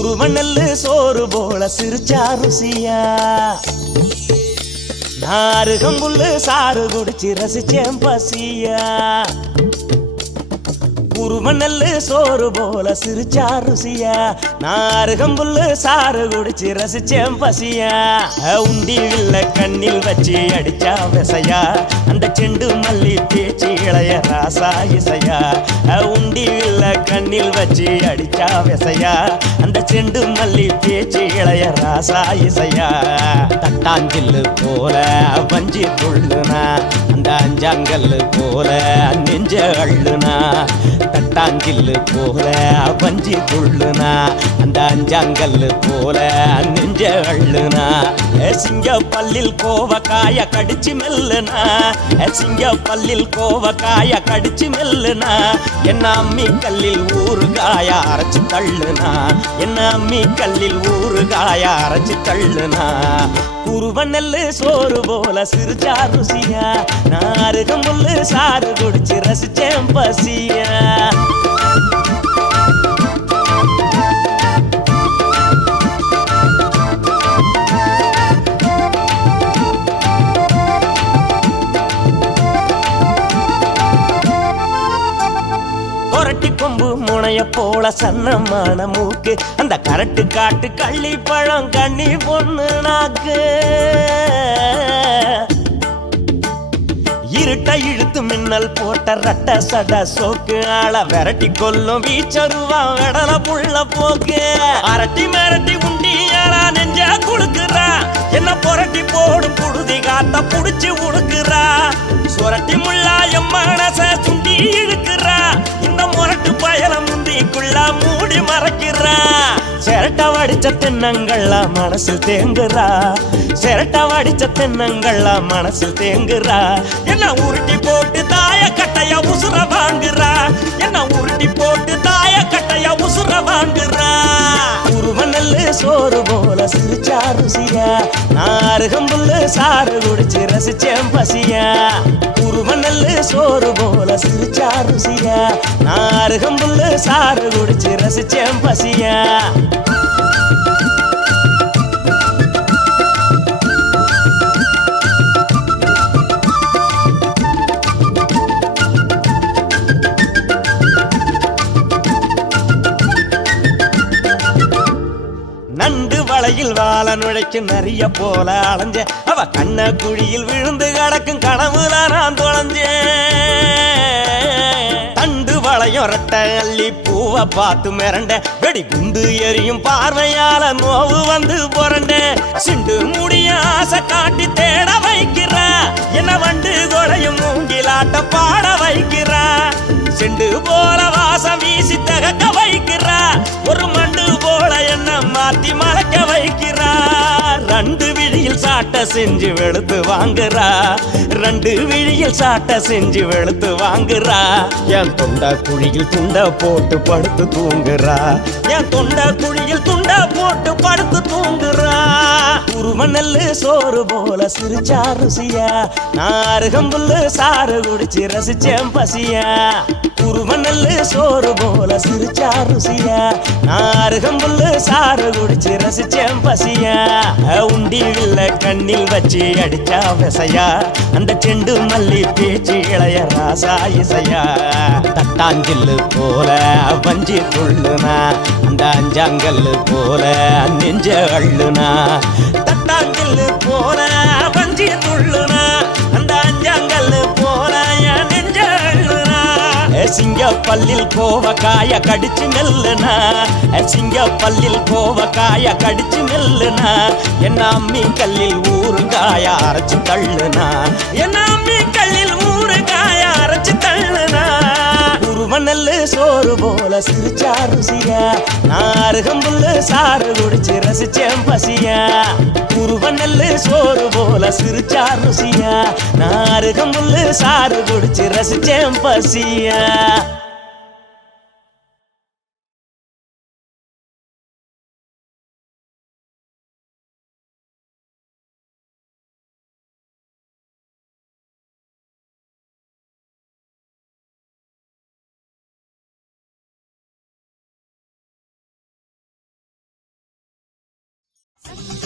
உருவநெல்லு சோறு போல சிரிச்சா ருசியா நாருகம்புல்லு சாறு குடிச்சு ரசிச்சேன் பசியா உருவநெல்லு சோறு போல சிரிச்சா ருசியா நாருகம்புல்லு சாறு குடிச்சு ரசிச்சேன் பசியா உண்டி வில்ல கண்ணில் வச்சு அடிச்சா விசையா அந்த செண்டு மல்லி பேச்சு இளைய ராசா இசையா உண்டி வில்ல கண்ணில் வச்சு அடிச்சா விசையா அந்த செண்டு மல்லி பேச்சு இளைய ராசா இசையா தட்டாஞ்சில்லு போல வஞ்சி துள்ளுனா அந்த அஞ்சாங்கல்லு போல நெஞ்ச அள்ளுனா தட்டாஞ்சில்லு போல வஞ்சி துள்ளுனா அந்த அஞ்சாங்கல்லு போல நெஞ்ச அள்ளுனா சிங்க பல்லில் கோவக்காய கடிச்சு மெல்லுனா சிங்க பல்லில் கோவக்காய கடிச்சு மெல்லுனா என்ன அம்மி கல்லில் ஊறுகாய அரைச்சு தள்ளுனா என்ன அம்மி கல்லில் ஊறுகாய அரைச்சு தள்ளுனா உருவநெல்லு சோறு போல சிரிச்சா ருசியா நாருகம்புல்லு சாறு குடிச்சு ரசிச்சேன் பசியா கொம்பு முனைய போல சன்னமான மூக்கு அந்த கரட்டு காட்டு கள்ளி பழம் கண்ணி பொண்ணு நாக்கு இருட்ட இழுத்து மின்னல் போட்ட ரட்ட சட சோக்கு ஆள விரட்டி கொல்லும் வீச்சருவா வெடல புள்ள போக்கு அரட்டி மிரட்டி உண்டி ஆளா நெஞ்ச குடுக்குறா என்ன புரட்டி போடும் புழுதி காத்த புடிச்சு உடுக்குறா சுரட்டி முள்ளா என் மனச சுண்டி இழுக்குறா இந்த முரட்டு பயல முந்திக்குள்ள மூடி மறைக்கிறா சிரட்ட வடிச்ச தென்னங்கள்ல மனசில் தேங்குறா சிரட்ட வடிச்ச தென்னங்கள்ல மனசில் தேங்குறா என்ன உருட்டி போட்டு தாய கட்டைய உசுர வாங்குறா என்ன உருட்டி போட்டு தாய கட்டைய உசுர வாங்குறா உருவநெல்லு சோறு போல சிரிச்சா ருசியா நாருகம்புல்லு சாறு குடிச்சு ரசிச்சேன் பசியா உருவநெல்லு சோறு போல சிரிச்சா ருசியா நாருகம்புல்லு சாறு குடிச்சு ரசிச்சேன் பசியா நண்டு வளையில் வாழ நுழைக்கும் நிறைய போல அலைஞ்ச அவ கண்ண குழியில் விழுந்து கிடக்கும் கனவுல நான் தொலைஞ்சேன் தண்டு வளையம் ரெட்ட அள்ளி பூவை பார்த்து மிரண்ட வெடி குண்டு எரியும் பார்வையால நோவு வந்து புரண்ட சிண்டு முடிய ஆசை காட்டி தேட வைக்கிறா என்ன வண்டு கொடையும் மூங்கிலாட்ட பாட வைக்கிறா செண்டு போல வாசம் வீசி தகக்க வைக்கிறா ஒரு மண்டு போல என்ன மாத்தி மலக்க வைக்கிறா ரெண்டு விழியில் சாட்ட செஞ்சு வெளுத்து வாங்குறா ரெண்டு விழியில் சாட்ட செஞ்சு வெளுத்து வாங்குறா என் தொண்டை குழியில் துண்ட போட்டு படுத்து தூங்குறா என் தொண்டை குழியில் துண்ட போட்டு படுத்து தூங்குறா உருவநெல்லு சோறு போல சிரிச்சா ருசியா நாருகம்புல்லு சாறு குடிச்சு ரசிச்சேன் பசியா உருவநெல்லு சோறு போல சிரிச்சா ருசியா நாருகம்புல்லு சாறு குடிச்சு ரசிச்சேன் பசியா உண்டி வில்ல கண்ணில் வச்சு அடிச்சா விசையா அந்த செண்டு மல்லி பேச்சு இளைய ராசா இசையா தட்டாஞ்சில்லு போல வஞ்சி துள்ளுனா அந்த அஞ்சாங்கல்லு போல நெஞ்ச அள்ளுனா தட்டாஞ்சில்லு போல வஞ்சி துள்ளுனா அந்த அஞ்சாங்கல்லு போல நெஞ்ச அள்ளுனா சிங்க பல்லில் கோவக்காய கடிச்சு மெல்லுனா சிங்க பல்லில் கோவக்காய கடிச்சு மெல்லுனா என்ன அம்மி கல்லில் ஊறுகாய அரைச்சு தள்ளுனா என்ன அம்மி கல்லில் ஊறுகாய அரைச்சு தள்ளுனா உருவநெல்லு சோறு போல சிரிச்சா ருசியா நாருகம்புல்லு சாறு குடிச்சு ரசிச்சேன் பசியா உருவநெல்லு சோறு போல சிரிச்சா ருசியா நாருகம்புல்லு சாறு குடிச்சு ரசிச்சேன் பசியா தங்க